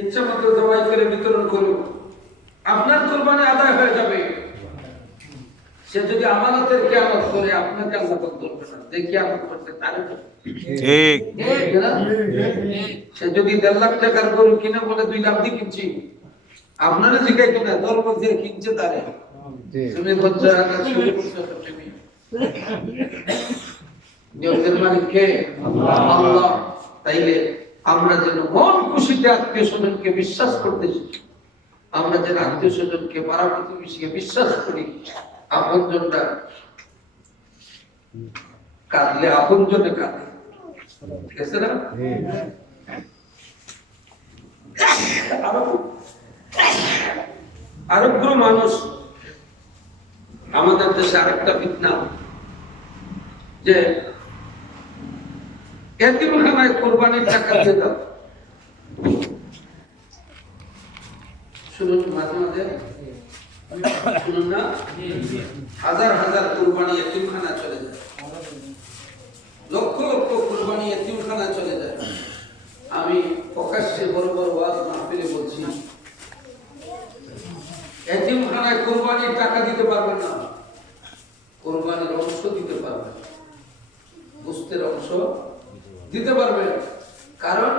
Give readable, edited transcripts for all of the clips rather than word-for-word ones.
ইচ্ছা মতো জবাই করে বিতরণ করুন, আপনার কুরবানি আদায় হয়ে যাবে। সে যদি আমানতের কিয়ামত করে আপনাকে আল্লাহ করবে না, যে কিয়ামত করতে তার ঠিক। সে যদি 1.5 লাখ টাকার গরু কিনে বলে 2 লাখ দিয়ে কিনছি, আপনারা জিজ্ঞাসা কিনা ধর্ম যে কিনছে তারে তুমি বলছো শুরু করছো তুমি নিয়তের মালিক কে? আল্লাহ। তাইলে আমরা যেন মন খুশিতে আত্মীয় স্বজনকে বিশ্বাস করতে শিখি, আমরা যেন আত্মীয় স্বজনকে পাড়া প্রতিবেশীকে বিশ্বাস করি। আপনজনরা কাঁদলে আপনজনে কাঁদে, ঠিক আছে না? আরোগ্য মানুষ আমাদের দেশে আরেকটা ফিতনা যে এতিমখানায় কোরবানির টাকা দিয়ে দাও। শুনুন, মাঝে মাঝে শুনুন না, হাজার হাজার কোরবানি এতিমখানা চলে যায়, লক্ষ লক্ষ কোরবানি এতিমখানা চলে যায়। আমি প্রকাশ্যে বড় বড় ওয়াজ মাহফিলে বলছি, এতিমখানায় কোরবানির টাকা দিতে পারবেন না, কোরবানির অংশ দিতে পারবেন, গোশতের অংশ দিতে পারবেন। কারণ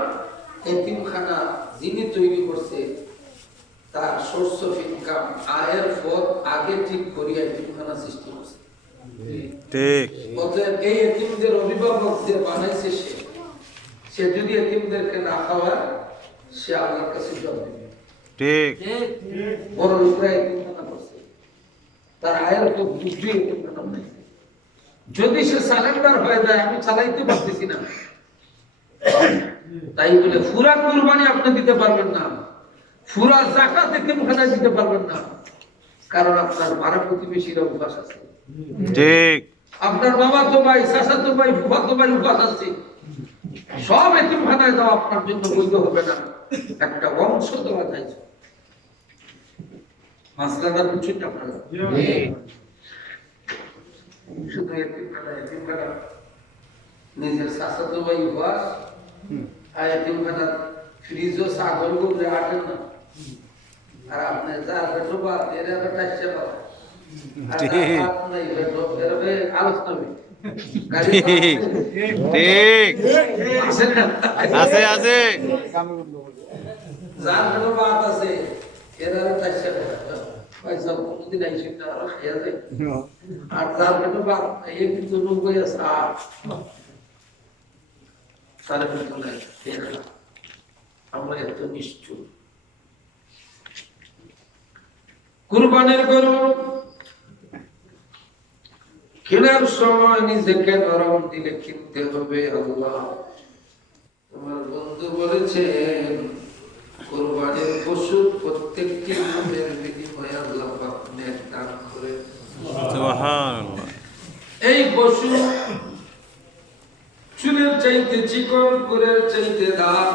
এতিমখানা যিনি তৈরি করছে তার সোর্স অফ ইনকাম, আয়ের পথ আগে ঠিক করিয়া এতিমখানা সৃষ্টি করছে। ঠিক। অতএব এই এতিমদের অভিভাবক যে বানাইছে সে যদি এতিমদেরকে না খাওয়ায়, সে আল্লাহর কাছে জবাব দেবে। ঠিক। বড় লোকরা এতিমখানা করছে, তার আয়ের পথ বুঝিয়ে এতিমখানা বানাইছে। যদি সে সারেন্ডার হয়ে যায়, আমি চালাইতে পারতেছি না, তাই বলে পুরা কুরবানি আপনি দিতে পারবেন না, পুরা যাকাত এতিমখানায় দিতে পারবেন না। কারণ আপনার পাড়া প্রতিবেশীরা উপাস আছে, ঠিক। আপনার বাবা তো ভাই, চাচা তো ভাই, ফুফা তো ভাই উপাস আছে, সব এতিমখানায় দেওয়া আপনার জন্য বৈধ হবে না। একটা বংশ দেওয়া যায়, মাসলাটা বুঝছেন আপনারা? শুধু এতিমখানা নিজের চাচা তো ভাই উপাস, আর এতিমখানা ফ্রিজও ছাগল গুলো আটেন না, আর আপনি যা বেটো বা এর টাইসে পাবেন, আলোচনা ঠিক আছে আছে যার কোনো বাত আছে এরা টাইসে পয়সা কোনদিন আইসে না খেয়ে যায়, আর যার কোনো বাত এই কিন্তু লোক আছে আর তারা কিন্তু নাই। আমরা এত নিশ্চয় কুরবানির গরু কেনার সময় নিজেকে নরম দিলে কিনতে হবে। আল্লাহ তোমার বন্ধু বলেছেন কুরবানির পশু প্রত্যেকটি নামের বিনিময়ে আল্লাহ পাক নেক দান করে। সুবহানাল্লাহ। এই পশু চুলের চাইতে চিকন, কুরের চাইতে দাম,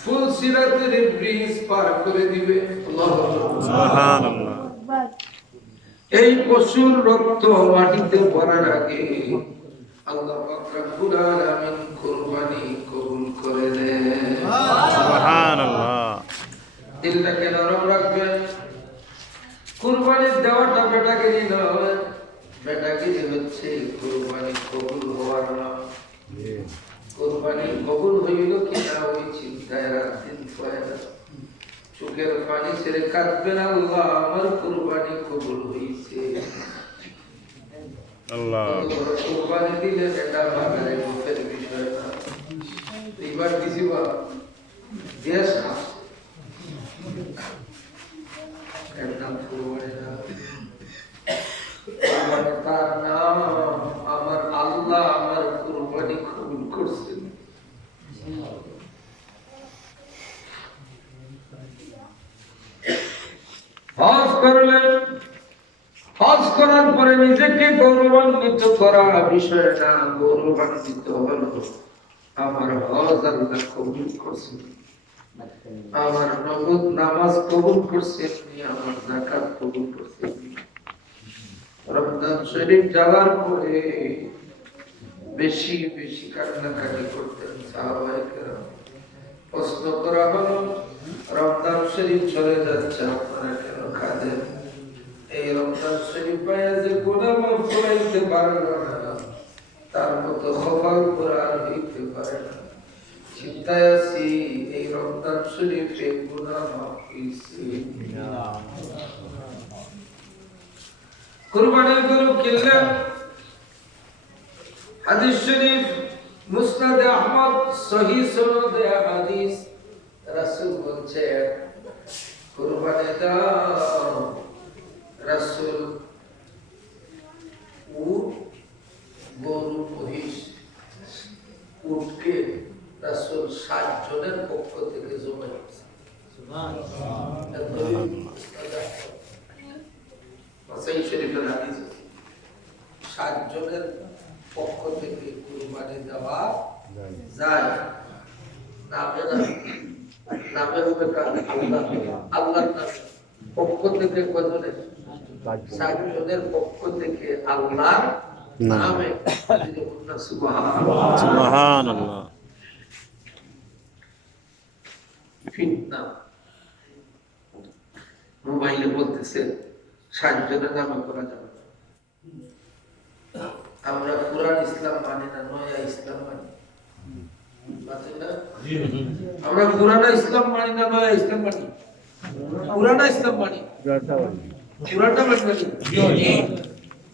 ফুল সিরাতের ব্রিজ পার করে দিবে। সুবহানাল্লাহ। এই পশুর রক্ত মাটিতে পড়ার আগে আল্লাহ পাক রব্বুল আলামিন কুরবানি কবুল করে নেন। সুবহানাল্লাহ। দিলটাকে নরম রাখবেন। কুরবানির দেওয়াটা বেটাগিরি নয়, বেটাগিরি হচ্ছে কুরবানি কবুল হওয়ার নাম। কুরবানি কবুল হইল কিনা ওই চিন্তায় রাত দিন পয়দা, চোখের পানি ছেড়ে কাঁদবেন, আল্লাহ আমার কুরবানি কবুল হইছে। আল্লাহ কুরবানি দিলে এটা বাগানে মুখের বিষয় না। এবার দিছি বা দেশ এর নাম কুরবানি না, তার নাম আমার আল্লাহ আমার কুরবানি কবুল করছেন। হজ করলেন, হজ করার পরে নিজেকে গৌরবান্বিত করা বিষয় না, গৌরবান্বিত হল আমার হজ আল্লাহ কবুল করছেন, আমার নগদ নামাজ কবুল করছেন, আমার যাকাত কবুল করছেন। রমজান শরীফ যাওয়ার পরে বেশি বেশি কান্নাকাটি করতেন সাহাবায়ে কেরাম। প্রশ্ন করা হলো শরীফ চলে যাচ্ছে, আপনারা কেন কাঁদেন? এই রমজান শরীফ পাইয়া যে গুনাহ মাফ করাইতে পারল না, তার মতো কপাল পোড়া আর হইতে পারে না। চিন্তায় আছি এই রমজান শরীফে গুনাহ মাফ হইছে। কুরবানির গরু কিনলেন। হাদিস শরীফ মুসনাদে আহমদ সহিহ সনদে হাদিস, রাসূল বলছেন কুরবানি দাও। রাসূল উট, গরু, মহিষ, উটকে রাসূল 60 জনের পক্ষ থেকে জমা দিয়েছেন। সহিহ শরীফের হাদিস, 60 জনের পক্ষ থেকে কুরবানি দেওয়া যায়। নামে হবে আল্লাহর নামে পক্ষ থেকে কজনের? 60 জনের পক্ষ থেকে আল্লাহর নামে। সুবহানাল্লাহ। ফিতনা মোবাইলে বলতেছে 60 জনের নামে করা যাবে। আমরা পুরান ইসলাম মানি না, নয়া ইসলাম মানি। আমরা পুরানা ইসলাম মানি না, নয়া ইসলাম মানি। পুরানা ইসলাম মানি, পুরাটা মানি।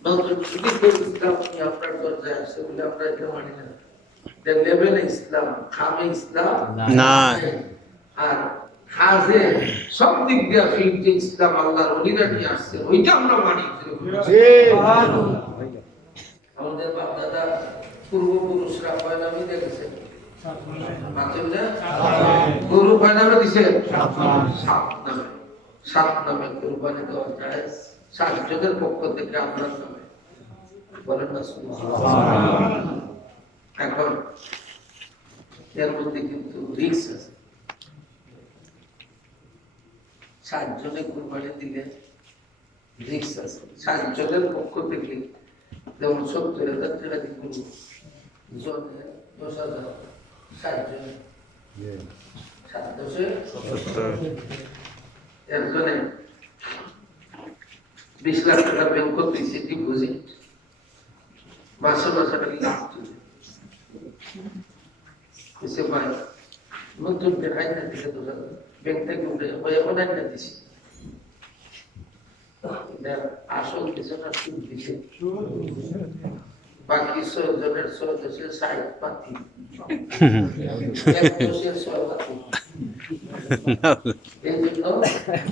নতুন ইসলাম আপনার দরজায় আসছে বলে আমরা এটা মানি না। লেভেলে ইসলাম, খামে ইসলাম না। আর খাজে সব দিক দিয়ে ফিরতে ইসলাম আল্লাহর ওলিরা নিয়ে আসছে, ওইটা আমরা মানি। আমাদের বাপ দাদা পূর্বপুরুষরা কয় নামে দেখেছে? গরু কয় নামে দিছে? 7 নামে কুরবানি দেওয়া যায়। 60 জনের পক্ষ থেকে আপনার নামে বলেন না সুবহানাল্লাহ। এখন এর মধ্যে কিন্তু রিস্ক আছে। 60 জনে কুরবানি দিলে রিস্ক আছে। 60 জনের পক্ষ থেকে যেমন 70,000 টাকা দিয়ে গরু, জনে 10,000, 60 জনে 7 10 70, এর জন্য 20 লাখ টাকা ব্যাংক করতে ডিপোজিট, মাসে মাসে লাভ তুলে এসে ভাই নতুন বেড়াই না থেকে 2,000 ব্যাংক থেকে উঠে এখন না দিছি। আসল কিছু না, সুদ দিছে। বাকি 6 জনের 6 দশে 60 পাতি, 1 দশে 6 পাতি। এই জন্য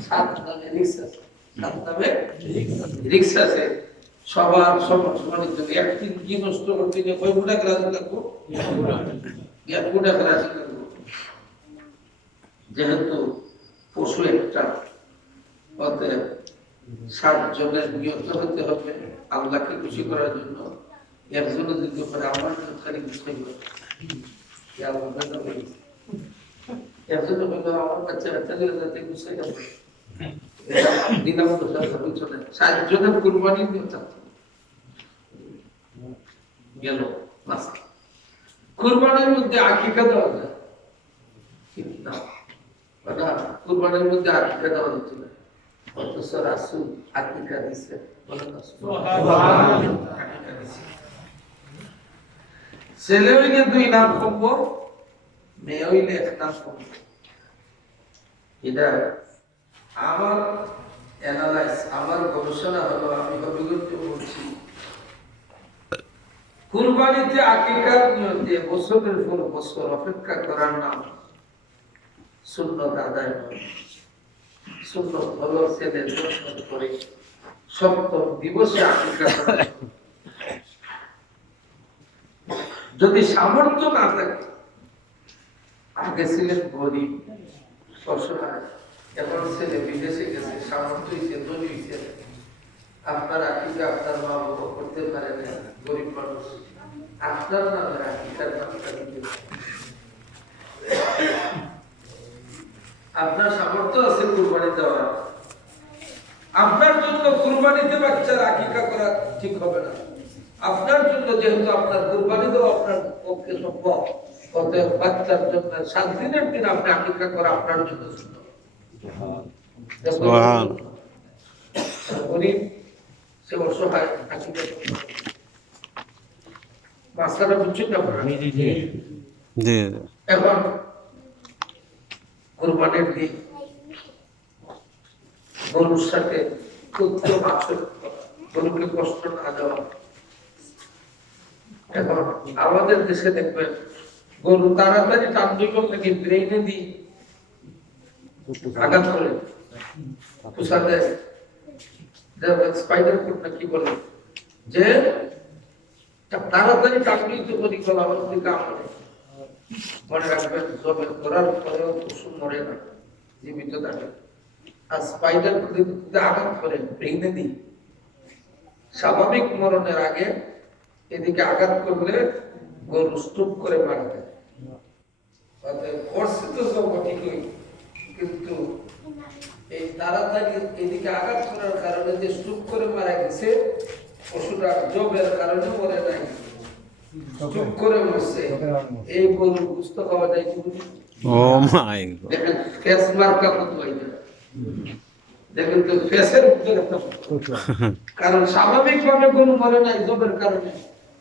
7 নামে রিক্স আছে। 7 নামে রিক্স আছে। সবার সমানের জন্য একদিন কি নষ্ট করতে গিয়ে কয় গুণা রাজি লাগবো? 1 গুণা রাজি লাগবো। যেহেতু পশু একটা, অতএব 60 জনের নিয়ত হতে হবে আল্লাহকে খুশি করার জন্য। একজনে যদি করে আমার খালি বুঝাই একজনে বললো আমার বাচ্চারা চলে যাতে বুঝাই যাবে দিলাম তো 60 জনের কুরবানি নিয়ত গেল। কুরবানির মধ্যে আকিকা দেওয়া যায় না, কুরবানির মধ্যে আকিকা দেওয়া হচ্ছে না, অথচ রাসূল আকিকা দিছে। ছেলে হইলে 2 নাম কমবো, মেয়ে হইলে 1 নাম কমবো। এটা আমার অ্যানালাইজ, আমার গবেষণা হলো, আমি অভিজ্ঞতা বলছি। কুরবানিতে আকিকার নিয়তে বছরের পর বছর অপেক্ষা করার নাম সুন্নত আদায় নয়। সুন্নত হলো ছেলের জন্য করে 7ম দিবসে আকিকা করা। যদি সামর্থ্য না থাকে, আগে ছিলেন গরিব অসহায়, এখন ছেলে বিদেশে গেছে, সামর্থ্য হয়েছে, ধনী হয়েছে, আপনার আকিকা আপনার মা বাবা করতে পারে না, গরিব মানুষ, আপনার নামে আকিকার নামটা দিতে আপনার সামর্থ্য আছে কুরবানি দেওয়ার, আপনার জন্য কুরবানিতে বাচ্চার আকিকা করা ঠিক হবে না। আপনার জন্য যেহেতু আপনার কুরবানি দেওয়া আপনার পক্ষে সম্ভব, অতএব বাচ্চার জন্য 7 দিনের দিন আপনি আকিকা করা আপনার জন্য সুন্দর। সুবহান গরিব সে অসহায় হাকিকত মাস্টাররা বুঝছেন না আপনারা? জি এখন কোরবানির দিন গরুর সাথে ক্ষুদ্র বাছুর গরুকে কষ্ট না দেওয়া। এখন আমাদের দেশে দেখবেন গরু তাড়াতাড়ি টানতে নাকি ব্রেইনে দিই আঘাত করে কুসা দেয়, স্পাইডার কোড না কি বলে, যে তাড়াতাড়ি টাকলেই তো করি গলা আমার দিকে আমাদের মনে রাখবেন জবে করার পরেও পশু মরে না, জীবিত থাকে। আর স্পাইডার আঘাত করে ব্রেইনে দিই, স্বাভাবিক মরণের আগে এদিকে আঘাত করলে গরু স্টুপ করে মারা যায়। করছে তো সব ঠিকই, কিন্তু এই তাড়াতাড়ি এদিকে আঘাত করার কারণে যে স্টুপ করে মারা গেছে, পশুটা জবের কারণে মরে নাই, স্টুপ করে মরছে। এই গরু বুঝতে পাওয়া যায় কি? ও মাই গড দেখেন ফেস মার্কা কত হইছে, দেখেন তো ফেসের উপরে একটা, কারণ স্বাভাবিক ভাবে গরু মরে নাই জবের কারণে,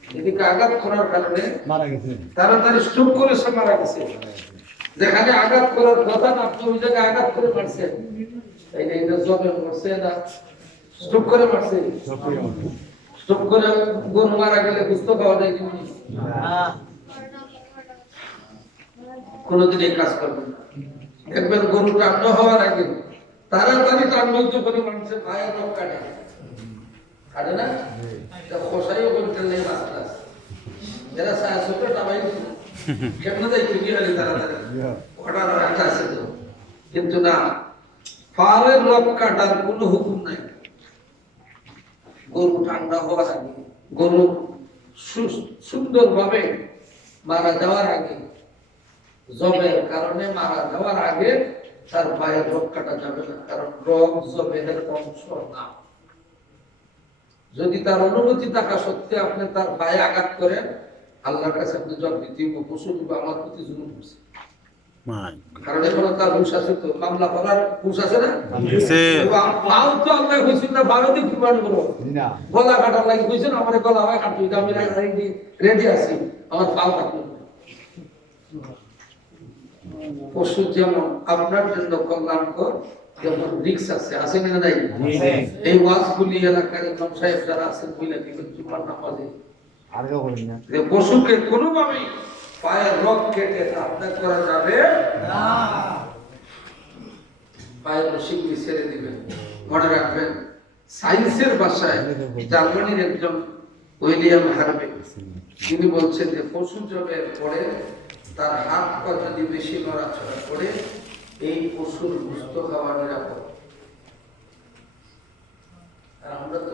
এদিকে আঘাত করার কারণে মারা গেছে, তাড়াতাড়ি স্টুপ করে সে মারা গেছে। যেখানে আঘাত করার কথা না, আপনি ওই জায়গায় আঘাত করে মারছেন, এইটা জবে মরছে না স্টুপ করে মারছে। স্টুপ করে গরু মারা গেলে বুঝতে পাওয়া যায় কি? কোনদিন এই কাজ করবেন না। দেখবেন গরু টান্ন হওয়ার আগে তাড়াতাড়ি টান্ন হইতে পারে মানুষের ভাইয়ের রোগ কাটে, কাটে না? খোসাইও করতে নেই রাস্তা, যারা ছোট টাবাই কেমন যাই চুকি হলে তাড়াতাড়ি অর্ডার একটা আছে তো, কিন্তু না, পাওয়ার রোগ কাটার কোনো হুকুম নাই। গরু ঠান্ডা হওয়ার আগে, গরু সুন্দরভাবে মারা যাওয়ার আগে, জবের কারণে মারা যাওয়ার আগে তার পায়ের রোগ কাটা যাবে না, কারণ রোগ জবের অংশ না। যদি তার অনুমতি থাকা সত্ত্বে আপনি তার পায়ে আঘাত করেন, আল্লাহর কাছে আপনি জব দিতে পশু আমার প্রতি জুলুম করছে। কারণ এখনো তার হুঁশ আছে, তো মামলা করার হুঁশ আছে না? পাও তো আল্লাহ হয়েছিল না, ভারতে কি মান করবো, গলা কাটার লাগে হয়েছে না, আমার গলা হয় কাটবি, আমি রেডি আছি, আমার পাও কাটলো। পশু যেমন আপনার জন্য কল্যাণকর, যেমন রিক্স আছে, আছে না নাই? এই ওয়াজগুলি এলাকার ইমাম সাহেব যারা আছেন বুঝলে দিবেন জুমার নামাজে, পশুকে কোনোভাবেই পায়ের রগ কেটে হত্যা করা যাবে না, পায়ের রশিগুলি ছেড়ে দিবেন। মনে রাখবেন, সায়েন্সের ভাষায় জার্মানির একজন উইলিয়াম হার্ভে তিনি বলছেন যে পশু জবের পরে তার হাত পা যদি বেশি নড়াচড়া করে, এই পশুর গোশত খাওয়া নিরাপদ। আমরা তো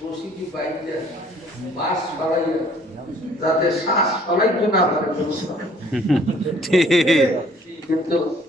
বসি কি বাইরে বাস বাড়াইয়া যাতে শ্বাস ফলাইতে না পারে, কিন্তু